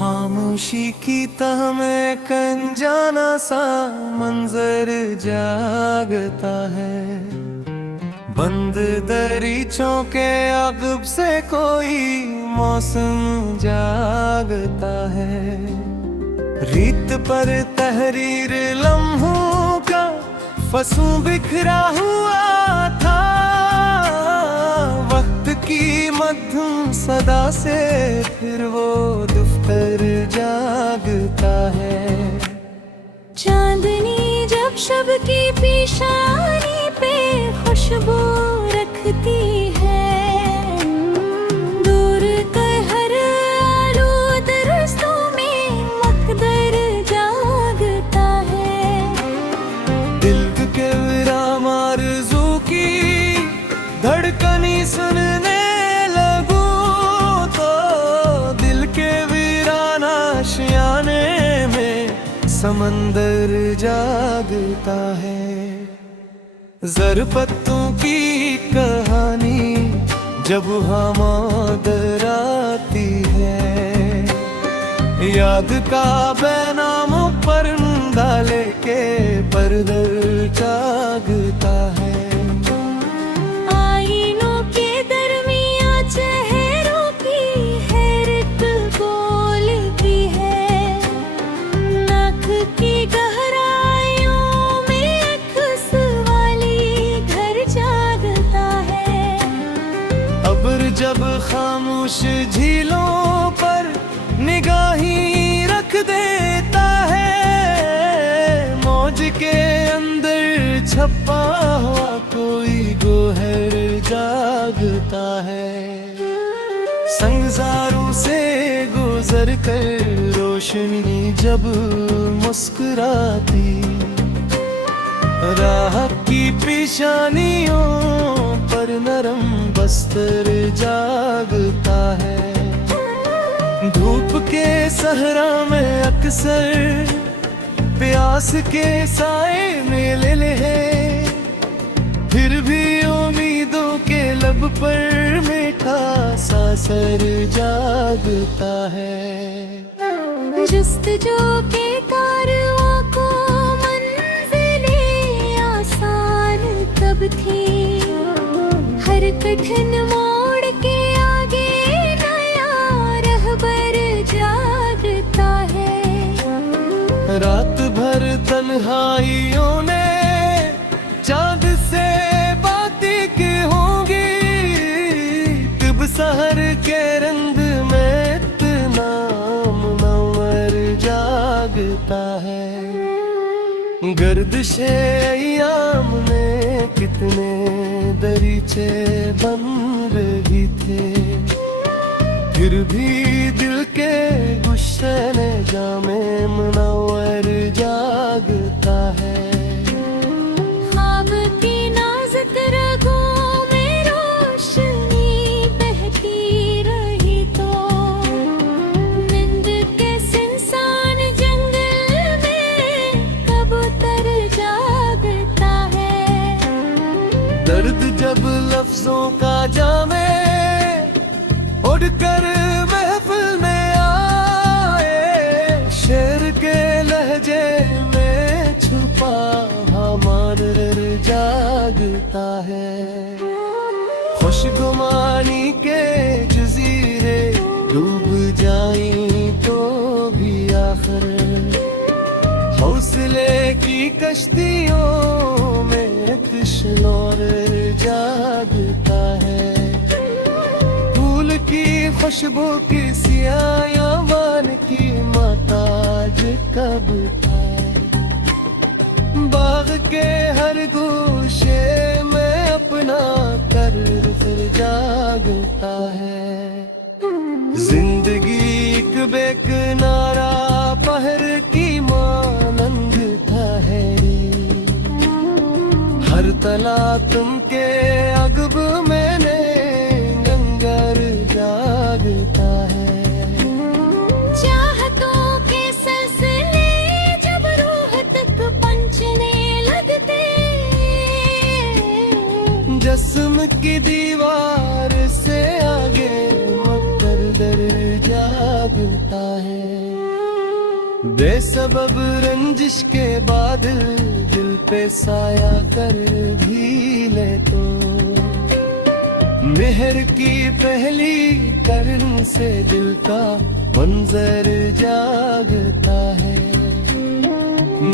खामोशी की तह में एक अनजाना सा मंजर जागता है। बंद दरीचों के अगब से कोई मौसम जागता है। रीत पर तहरीर लम्हों का फसूं बिखरा हुआ था। वक्त की मध्यम सदा से फिर वो दफ्तर जागता है। चांदनी जब शब की पेशानी पे खुशबू रखती है, दूर कर हर आलूद रस्तों में मकदर जागता है। दिल के विराम आरज़ू की धड़कनी सुनने लगूं तो दिल के वीरान आशियाने में समंदर जागता है। ज़र पत्तों की कहानी जब हमदर आती है, याद का बेनाम परिंदा लेके परदर जागता है। आईनों के दरमियां चेहरों की हैरत बोलती है। नाक की गहराइयों में अक्स वाली घर जागता है। अब्र जब खामोश झीलों पर निगाही रख देता है, मौज के अंदर छपा हुआ कोई गोहर जागता है। संगजारों से गुजर कर रोशनी जब मुस्कुराती, राह की पेशानियों पर नरम बस्तर जागता है। धूप के सहरा में अक्सर प्यास के साए में ले है, फिर भी उम्मीदों के लब पर मीठा सा सर जागता है। जुस्तजू के कारवां को मंजिलें आसान कब थी। हर कठिन मोड़ के आगे नया रहबर जागता है। रात भर तन्हाइयों ने चांद से बातें की होंगी, तब सहर के रंग में इतना मुनव्वर जागता है। गर्दिशे अय्याम में कितने दरीचे बन रही थे, फिर भी दिल के गुस्से ने जामे मुनव्वर जागता है। ख्वाब की नाजुक रगों में रोशनी बहती रही तो नींद के सुनसान जंगल में कबूतर जागता है। दर्द जब लफ्जों का जामे उड़कर महफिल में आए, शेर के लहजे में छुपा हमारा जागता है। खुशगुमानी के जजीरे डूब जाएं तो भी आखिर हौसले की कश्तियों में किशोर जागता है। फूल की खुशबू की सियाया मान की महताज कब आए, बाग के हर गोशे में अपना कर फिर जागता है। जिंदगी एक बेकिनारा पहर की मानंद ठहरी, हर तला तुमके अगब मैंने गंगर जागता है। चाहतों के सिलसिले जब रूह तक पहुंचने लगते, जस्म की दीवार से आगे मकर दर जा जागता है। बेसबब रंजिश के बादल दिल पे साया कर भी ले तो मेहर की पहली करन से दिल का मंजर जागता है।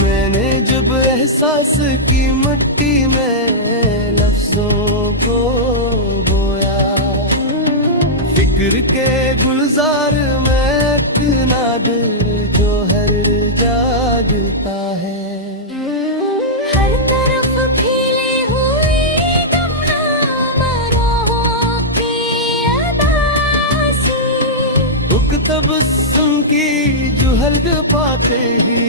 मैंने जब एहसास की मिट्टी में लफ्जों को बोया, फिक्र के गुलजार में इतना दिल जो हर जागता है। हर तरफ फैली हुई गुमनामों की अदासी, दुख तबस्सुम की जुहल्द पाते ही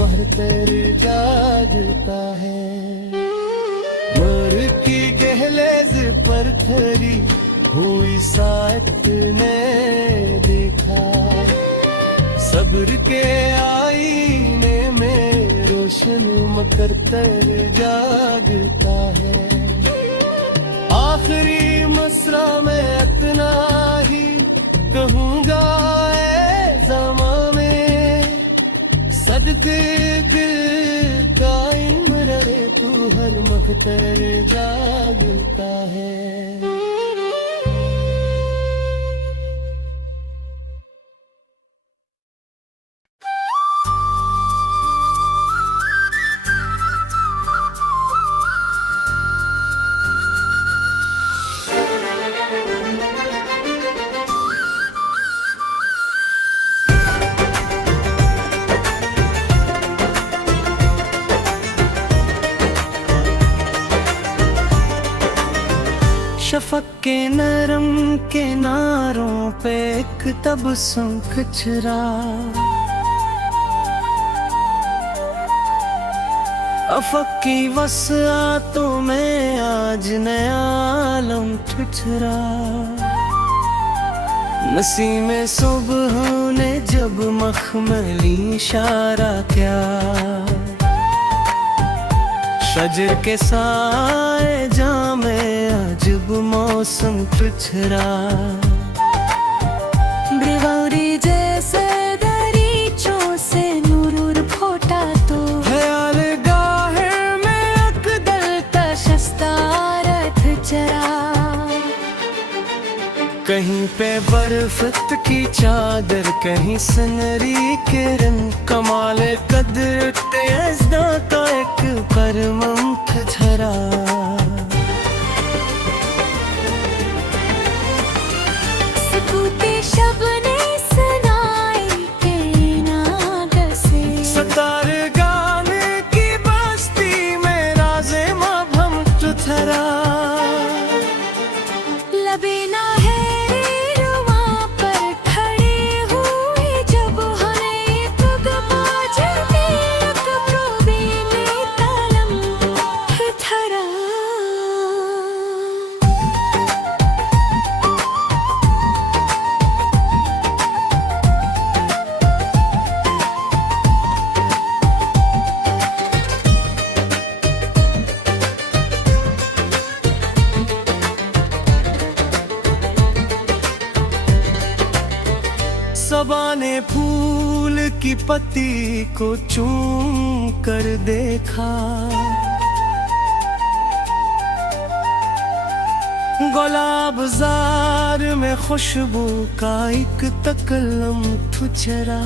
बहतर जागता है। मर की गहलेज पर खड़ी हुई साथ ने देखा, सब्र के आईने में रोशन मकरतर जागता है। आखिरी मसरा में इतना ही कहूँगा ऐ ज़माने, सदके दिल का इल्म रहे तू हर मकतर जागता है। शफक के नरम किनारों पे एक तबस्सुम खिचरा, अफक की वसअतों में आज नया आलम ठिठरा। नसीमे सुबह ने जब मखमली इशारा किया, शजर के साए जामे अजब मौसम पिछरा। ब्रिगौरी जैसे दरीचों से नूर फूटा तो ख्याल गाहे में अकदल तशस्तारत चरा। कहीं पे बर्फत की चादर, कहीं सनरी किरण, कमाल कदर तेज़दा का एक परमंथ झरा। सकूते शबने सनाई के नाद से, सतार गाने की बस्ती में राज़े मभम तुथरा। लबे ना है रुआ पर खड़े हुए जब हमें पगबाज के अकबरों में तालम थरा। सबा ने फूल की पत्ती को चूम कर देखा, गुलाब जार में खुशबू का एक तकल्लम ठुचरा।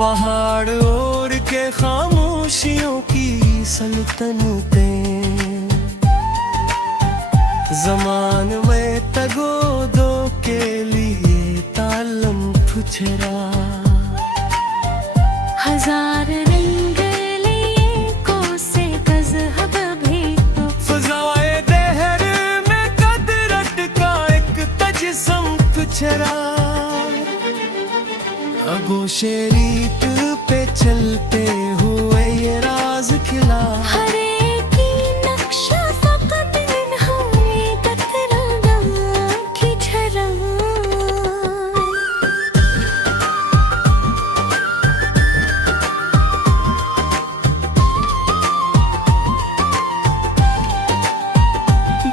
पहाड़ और के खामोशियों की सल्तनतें, ज़मान में तगोदो के लिए तालम ठुचरा। हजार रंग लिए को से मज़हब भी तो फ़ज़ाए दहर में कदरत का एक तजस्सुम ठुचरा। अगोशे रीत पे चलते हुए ये राज खिला, हर एक की नक्शा फ़क़त हमें कतरा की झरा।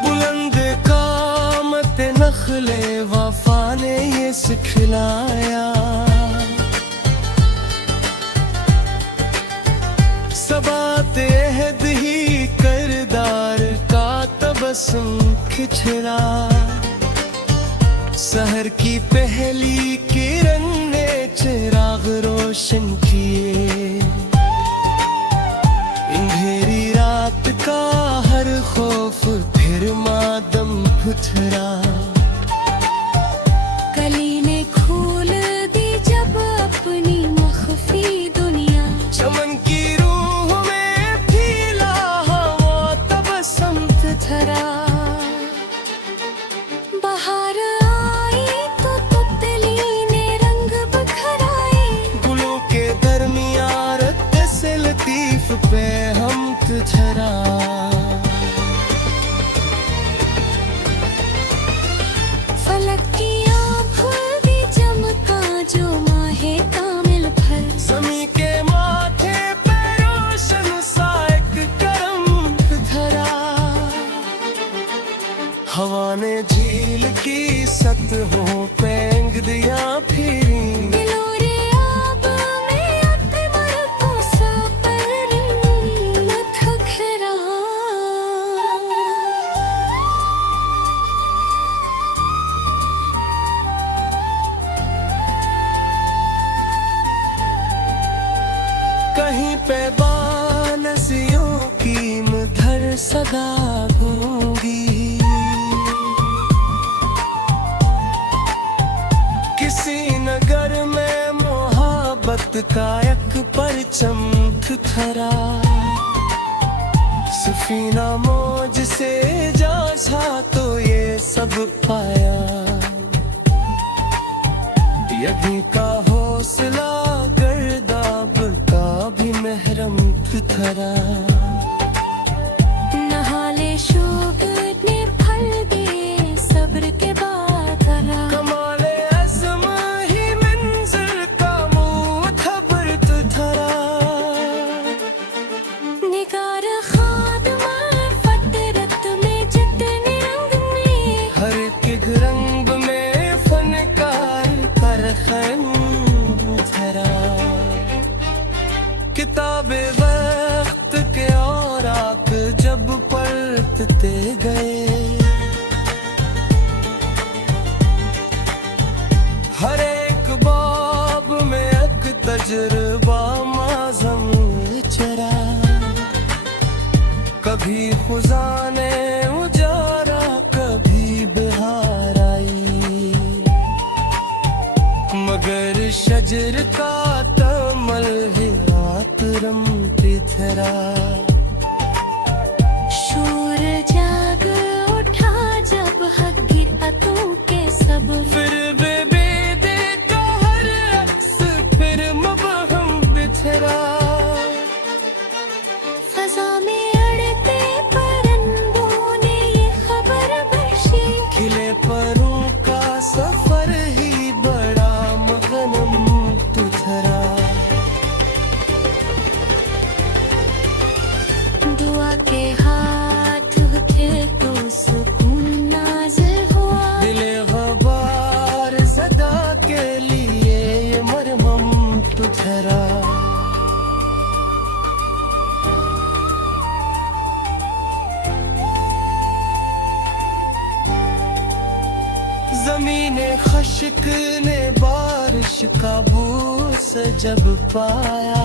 बुलंद कामत नखले वफा ने ये सिखला। करते अहद ही करदार का तबस्सुम खिचड़ा। सहर की पहली किरण ने चिराग रोशन किए, अंधेरी रात का हर खौफ फिर मातम फुथरा। कली ने खोल दी जब अपनी मख्फी दुनिया, चमन की रूह में फीला हवा तबस्सुम थरा। बाहर आई तो तितली ने रंग बखराए, गुलों के दरमियान रत्ते से लतीफ पे हम तुझरा। फलक की आँख भी चमका जो माहे कामिल फल, ज़मीं के माथे पे रोशन सा एक करम धरा। हवा ने झील की सतहों पे अंगुलियां फेरी, दिलोरे आब में अतमर को सा पर न थखरा। कहीं पे बानसियों की मधुर सदा गूंगी, किसी नगर में मोहब्बत का एक परचम थरा। सफीना मौज से जा सा तो ये सब पाया, यही का हौसला गर्दाब का भी महरम थरा। नहाले शोक ने फल दिए सब्र के बाद हरा। कमाले अज़्म ही मंजिल का मुँह खबर थरा। निगार खादमा फतरत में जितने रंग में, हर एक रंग में फनकार कर खैम धरा। किताबे वक्त के और आप जब पलटते गए, हर एक बाब में एक तजुर्बा माज़म चरा। कभी खुदा ने उजारा कभी बहार आई, मगर शजर का तमल है आतरम थरा। शोर जाग उठा जब हकीकतों के सब, फिर बेबेदे का हर अक्स फिर मबहम बिखरा। फजा में अड़ते परिंदों ने ये खबर बख्शी, खिले परों का सफर ही बड़ा मगनम तुझरा। दुआ के हाथ थे तो सुकून नाज़िल हुआ, दिले गबार ज़दा के लिए ये मरहम तुझरा। ज़मीने खश्क ने बारिश का बूस जब पाया,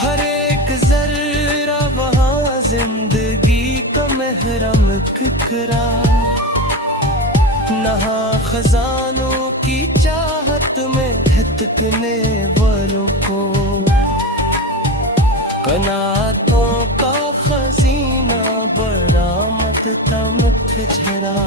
हर एक जर्रा वहाँ जिंदगी का महरम फिक्रा। नहा खजानों की चाहत में भटकने वालों को, कनातों का खजीना बरामद तमत झरा।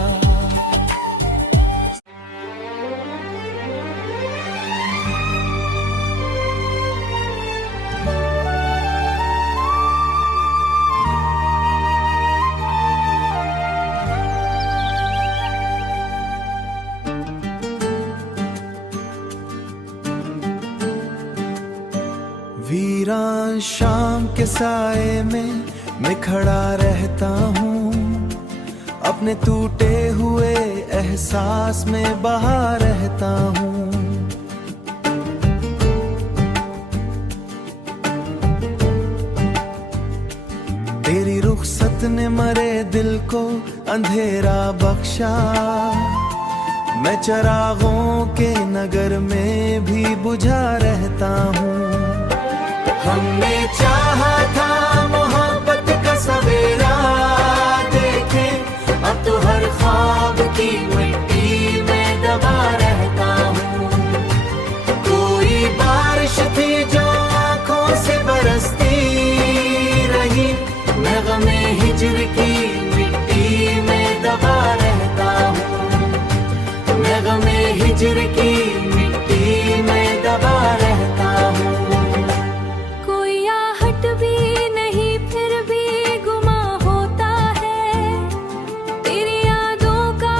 वीरान शाम के साए में मैं खड़ा रहता हूँ, अपने टूटे हुए एहसास में बहा रहता हूँ। ने मरे दिल को अंधेरा बख्शा, मैं चरागों के नगर में भी बुझा रहता हूँ। हमने चाहा था मोहब्बत का सवेरा देखे, अब तो हर ख्वाब की मिट्टी में दबा रहता हूँ। कोई बारिश थी जो आंखों से बरसती रही, मैं गमे हिज्र की मिट्टी में दबा रहता हूँ। मैं गमे हिज्र की मिट्टी में दबा रहता हूँ। कोई आहट भी नहीं फिर भी गुमा होता है, तेरी यादों का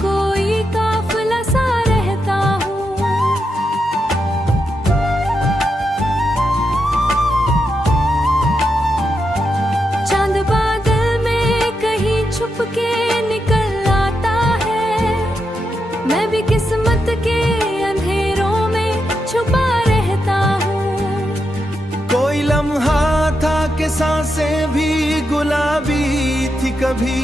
कोई काफिला सा रहता हूँ। चांद बादल में कहीं छुप के निकल आता है, मैं भी किस्मत के अंधेरों में छुपा रहता हूँ। कोई लम्हा था कि सांसें भी गुलाबी थी कभी,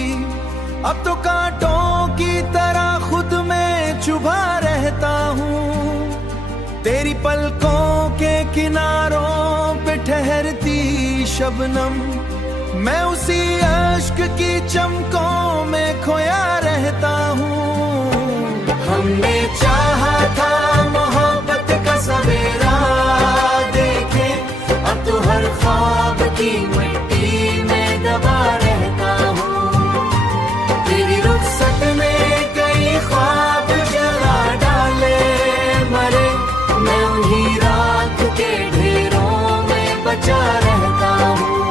अब तो कांटों की तरह खुद में चुभा रहता हूँ। तेरी पलकों के किनारों पे ठहरती शबनम, मैं उसी अश्क की चमकों में खोया रहता हूँ। हमने चाहा था मोहब्बत का सवेरा देखे, अब तो हर ख्वाब की मिट्टी में दबा रहता हूँ। तेरी रुखसत ने कई ख्वाब जला डाले मरे, मैं उन्हीं राख के ढेरों में बचा रहता हूँ।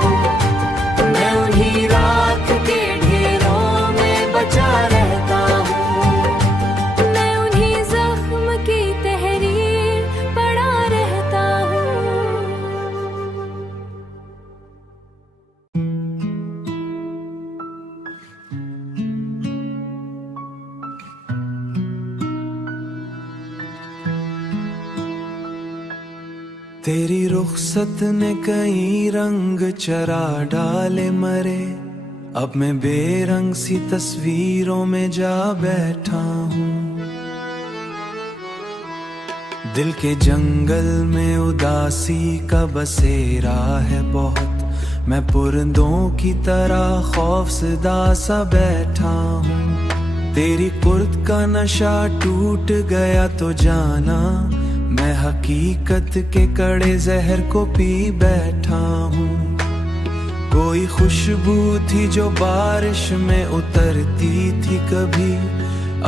मैं उन्हीं राख के ढेरों में बचा रहता हूँ। मैं उन्हीं जख्म की तहरीर पड़ा रहता हूँ। तेरी रुखसत ने कई रंग चरा डाले मरे, अब मैं बेरंग सी तस्वीरों में जा बैठा हूँ। दिल के जंगल में उदासी का बसेरा है बहुत, मैं पुरंदों की तरह खौफसदा सा बैठा हूँ। तेरी कुर्त का नशा टूट गया तो जाना, मैं हकीकत के कड़े जहर को पी बैठा हूँ। कोई खुशबू थी जो बारिश में उतरती थी कभी,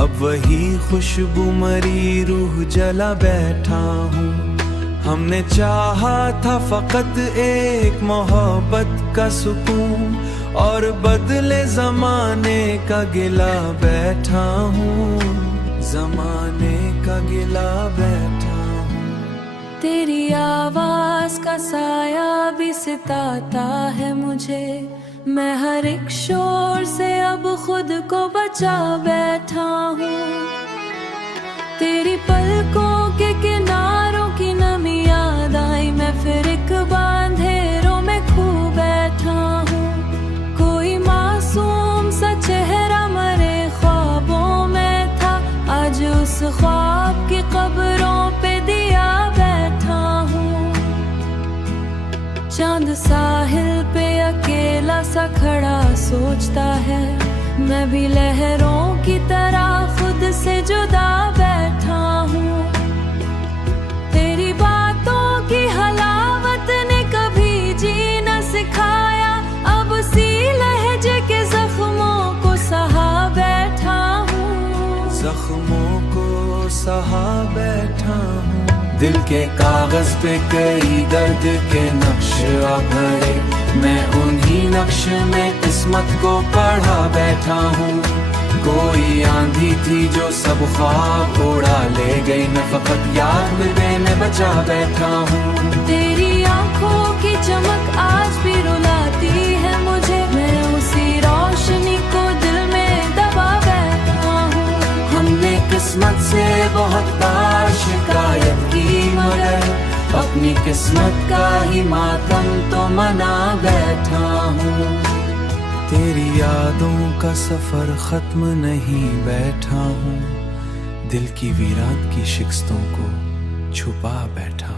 अब वही खुशबू मरी रूह जला बैठा हूँ। हमने चाहा था फकत एक मोहब्बत का सुकून, और बदले जमाने का गिला बैठा हूँ। जमाने का गिला बैठा हूँ। तेरी आवाज का साया भी सताता है मुझे, मैं हर एक शोर से अब खुद को बचा बैठा हूँ। तेरी पलकों के किनारों की नमी याद आई, मैं फिर एक बांधेरों में खो बैठा हूँ। कोई मासूम सा चेहरा मरे ख्वाबों में था, आज उस ख्वाब की कब्रों पे दिया बैठा हूँ। चांद साहिल पे अकेला सा खड़ा सोचता है, मैं भी लहरों की तरह खुद से जुदा बैठा हूँ। तेरी बातों की हलावत ने कभी जीना सिखाया, अब सी लहजे के जख्मों को सहा बैठा हूँ। जख्मों को सहा बैठा हूँ। दिल के कागज पे कई दर्द के नक्श भरे, मैं उन्हीं नक्श में किस्मत को पढ़ा बैठा हूँ। कोई आंधी थी जो सब ख्वाब उड़ा ले गई, मैं फकत याद में बचा बैठा हूँ। तेरी आंखों की चमक आज भी रुलाती है मुझे, मैं उसी रोशनी को दिल में दबा बैठा हूँ। हमने किस्मत से बहुत बार शिकायत की, मगर अपनी किस्मत का ही मातम तो मना बैठा हूँ। तेरी यादों का सफर खत्म नहीं, बैठा हूँ दिल की वीरान की शिकस्तों को छुपा बैठा।